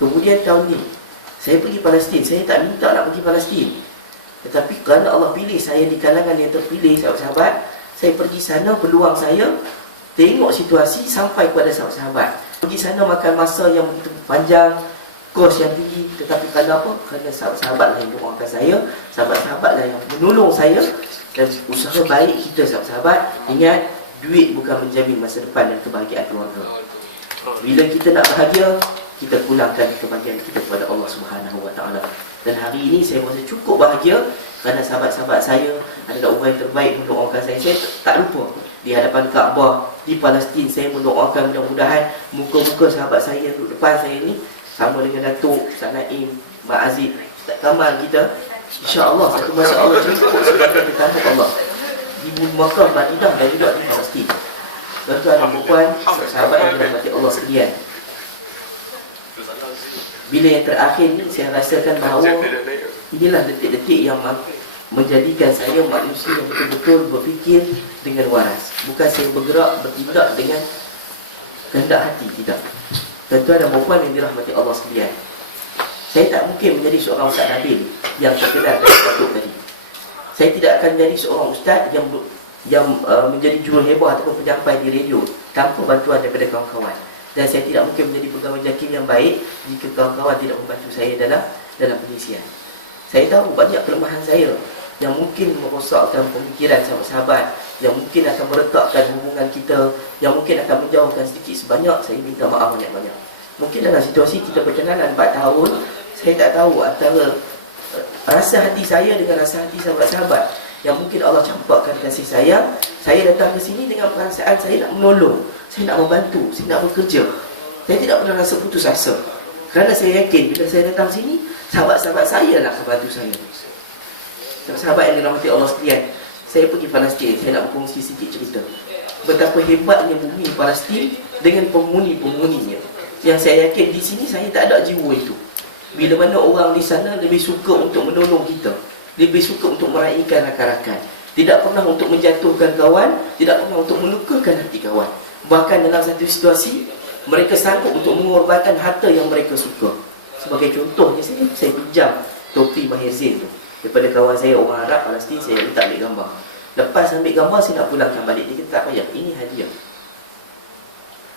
Kemudian tahun ni saya pergi Palestin. Saya tak minta nak pergi Palestin, tetapi kerana Allah pilih saya di kalangan yang terpilih, sahabat-sahabat, saya pergi sana. Peluang saya tengok situasi sampai kepada sahabat-sahabat. Pergi sana makan masa yang begitu panjang, kos yang tinggi, tetapi kerana apa? Kerana sahabat-sahabat lah yang doakan saya, sahabat-sahabat lah yang menolong saya, dan usaha baik kita sahabat-sahabat. Ingat, duit bukan menjamin masa depan dan kebahagiaan keluarga. Bila kita nak bahagia, kita pulangkan kebahagiaan kita kepada Allah Subhanahu Wa Taala. Dan hari ini saya rasa cukup bahagia kerana sahabat-sahabat saya adalah orang yang terbaik mendoakan saya. Saya tak lupa di hadapan Kaabah di Palestin, saya mendoakan mudah-mudahan muka-muka sahabat saya duduk depan saya ni sama dengan Datuk Ustaz Naim, Mak Aziz, Ustaz Kamal kita, insya-Allah satu masa Allah cukup sebagai kekasih Allah di Makkah, Madinah dan juga di Palestin. Tuan-tuan dan puan, sahabat yang dirahmati Allah sekalian, bila yang terakhir ni saya rasakan bahawa inilah detik-detik yang menjadikan saya manusia yang betul-betul berfikir dengan waras. Bukan saya bergerak, bertindak dengan kehendak hati, tidak. Tuan-tuan dan puan yang dirahmati Allah sekalian, saya tak mungkin menjadi seorang Ustaz Nabil yang terkenal dari Datuk tadi. Saya tidak akan menjadi seorang ustaz yang menjadi jurulhebah ataupun penyampai di radio tanpa bantuan daripada kawan-kawan. Dan saya tidak mungkin menjadi pegawai JAKIM yang baik jika kawan-kawan tidak membantu saya dalam pengisian. Saya tahu banyak kelemahan saya yang mungkin merosakkan pemikiran sahabat-sahabat, yang mungkin akan meretakkan hubungan kita, yang mungkin akan menjauhkan sedikit sebanyak. Saya minta maaf banyak-banyak. Mungkin dalam situasi kita berkenalan 4 tahun, saya tak tahu antara rasa hati saya dengan rasa hati sahabat-sahabat yang mungkin Allah campakkan kasih sayang. Saya datang ke sini dengan perasaan saya nak menolong, saya nak membantu, saya nak bekerja. Saya tidak pernah rasa putus asa, kerana saya yakin bila saya datang sini, sahabat-sahabat saya nak membantu saya. Sahabat yang dirahmati Allah sekalian, saya pergi Palestin, saya nak berkongsi sikit cerita betapa hebatnya bumi Palestin dengan penghuni-penghuninya, yang saya yakin di sini saya tak ada jiwa itu. Bila mana orang di sana lebih suka untuk menolong kita, lebih suka untuk meraihkan rakan-rakan, tidak pernah untuk menjatuhkan kawan, tidak pernah untuk melukakan hati kawan. Bahkan dalam satu situasi, mereka sanggup untuk mengorbankan harta yang mereka suka. Sebagai contohnya, saya pinjam topi Mahir Zain tu daripada kawan saya orang Arab Palestin. Saya minta ambil gambar. Lepas ambil gambar, saya nak pulangkan balik. Dia kata tak payah, ini hadiah.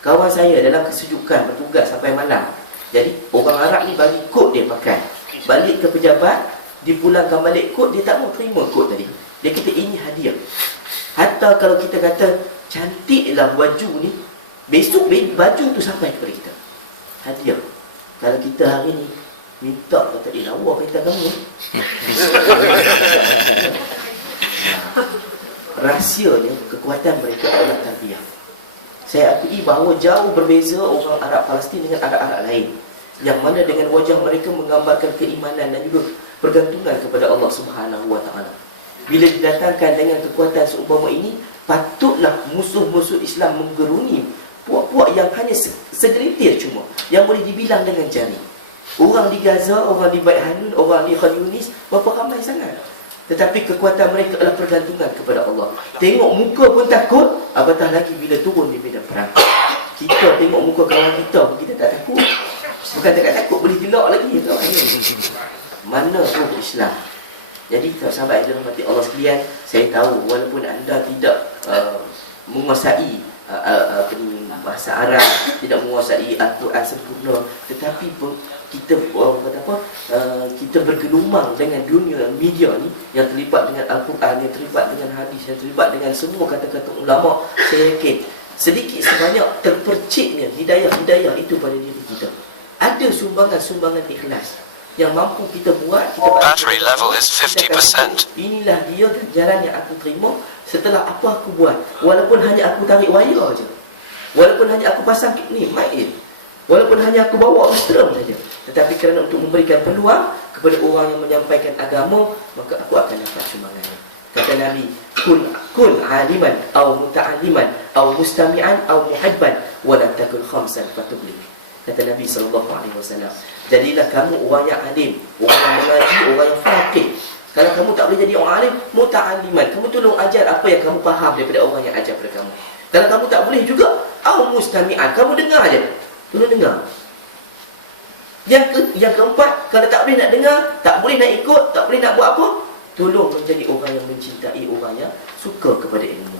Kawan saya dalam kesejukan bertugas sampai malam. Jadi orang Arab ni bagi kod dia pakai, balik ke pejabat, dipulangkan balik kod. Dia tak mau terima kod tadi. Dia kata ini hadiah. Hatta kalau kita kata cantiklah baju ni, besok baju tu sampai kepada kita, hadiah. Kalau kita hari ni minta, kata lawa kita kamu. Rahsianya, kekuatan mereka adalah tarbiyah. Saya akui bahawa jauh berbeza orang Arab Palestin dengan Arab-Arab lain, yang mana dengan wajah mereka menggambarkan keimanan dan juga pergantungan kepada Allah Subhanahu Wa Taala. Bila didatangkan dengan kekuatan seumpama ini, patutlah musuh-musuh Islam menggeruni puak-puak yang hanya segelintir cuma, yang boleh dibilang dengan jari. Orang di Gaza, orang di Bait Hanun, orang di Khan Yunis, berapa ramai sangat. Tetapi kekuatan mereka adalah pergantungan kepada Allah. Tengok muka pun takut, apatah lagi bila turun di medan perang. Kita tengok muka kawan kita pun kita tak takut. Bukan tak takut, boleh gelak lagi. Mana ruh Islam. Jadi sahabat yang dirahmati Allah sekalian, saya tahu walaupun anda tidak menguasai bahasa Arab, tidak menguasai Al-Quran sempurna, tetapi kita kita bergelumang dengan dunia media ni yang terlibat dengan Al-Quran, yang terlibat dengan hadis, yang terlibat dengan semua kata-kata ulama. Saya yakin sedikit sebanyak terperciknya hidayah-hidayah itu pada diri kita. Ada sumbangan-sumbangan ikhlas yang mampu kita buat. Battery level is 50%. Inilah dia ganjaran yang aku terima setelah apa aku buat. Walaupun hanya aku tarik wayar je, walaupun hanya aku pasang ni mic je, walaupun hanya aku bawa strum saja, tetapi kerana untuk memberikan peluang kepada orang yang menyampaikan agama, maka aku akan dapat sumbangannya. Kata Nabi, kun aliman aw muta'alliman aw mustami'an aw muhibban wa la takun khamsan fatughlib. Kata Nabi SAW, jadilah kamu orang yang alim, orang yang mengaji, orang yang faqih. Kalau kamu tak boleh jadi orang alim, muta'alliman, kamu tolong ajar apa yang kamu faham daripada orang yang ajar kepada kamu. Kalau kamu tak boleh juga, aw mustami'an, kamu dengar aja, tolong dengar. Yang keempat, kalau tak boleh nak dengar, tak boleh nak ikut, tak boleh nak buat apa, tolong menjadi orang yang mencintai, orang yang suka kepada ilmu.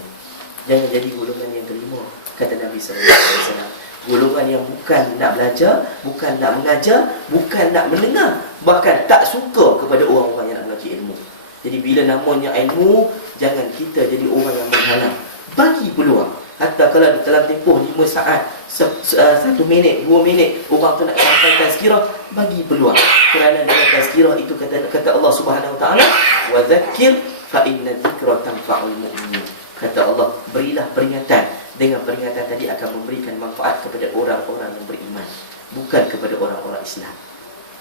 Jangan jadi golongan yang kelima, kata Nabi SAW. Golongan yang bukan nak belajar, bukan nak mengajar, bukan nak mendengar, bahkan tak suka kepada orang-orang yang nak mengaji ilmu. Jadi bila namanya ilmu, jangan kita jadi orang yang menghalang. Bagi peluang. Hatta kalau dalam tempoh 5 saat, 1 minit, 2 minit, orang tu nak sampaikan tazkirah, bagi peluang. Kerana dengan tazkirah itu kata Allah Subhanahu Wa Taala, wa dzakir fa inna dzikra tanfa'ul mu'minin. Kata Allah, berilah peringatan. Dengan peringatan tadi akan memberikan manfaat kepada orang-orang yang beriman, bukan kepada orang-orang Islam.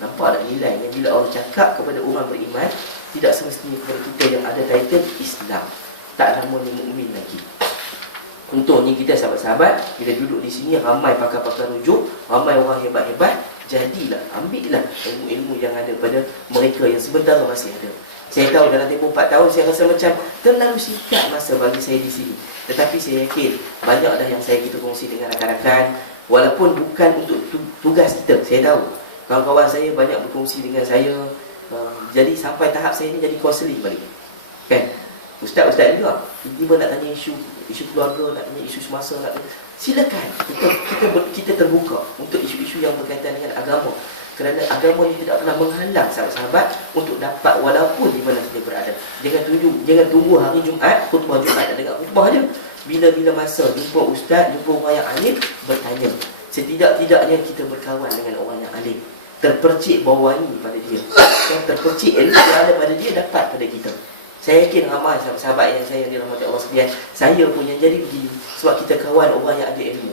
Nampak tak nilainya bila Allah cakap kepada orang beriman, tidak semestinya kepada kita yang ada title Islam, tak namanya mukmin lagi. Contohnya kita sahabat-sahabat, kita duduk di sini ramai pakar-pakar rujuk, ramai orang hebat-hebat, jadilah, ambillah ilmu-ilmu yang ada pada mereka yang sementara masih ada. Saya tahu dalam tempoh 4 tahun saya rasa macam terlalu singkat masa bagi saya di sini. Tetapi saya yakin banyak dah yang saya kita kongsi dengan rakan-rakan, walaupun bukan untuk tugas kita. Saya tahu kawan-kawan saya banyak berkongsi dengan saya, jadi sampai tahap saya ni jadi konseling balik. Kan? Ustaz-ustaz juga tiba-tiba nak tanya isu keluarga, nak tanya isu semasa, silakan. Kita terbuka untuk isu-isu yang berkaitan dengan agama. Kerana agama ni tidak pernah menghalang sahabat-sahabat untuk dapat walaupun di mana saja berada. Jangan tunggu hari Jumaat, khutbah Jumaat nak dengar khutbah je. Bila-bila masa jumpa ustaz, jumpa orang yang alim, bertanya. Setidak-tidaknya kita berkawan dengan orang yang alim, terpercik bawani pada dia, yang terpercik ilmu yang ada pada dia dapat pada kita. Saya yakin ramai sahabat-sahabat yang saya dirahmati Allah sekalian, saya pun yang jadi begini sebab kita kawan orang yang ada ilmu.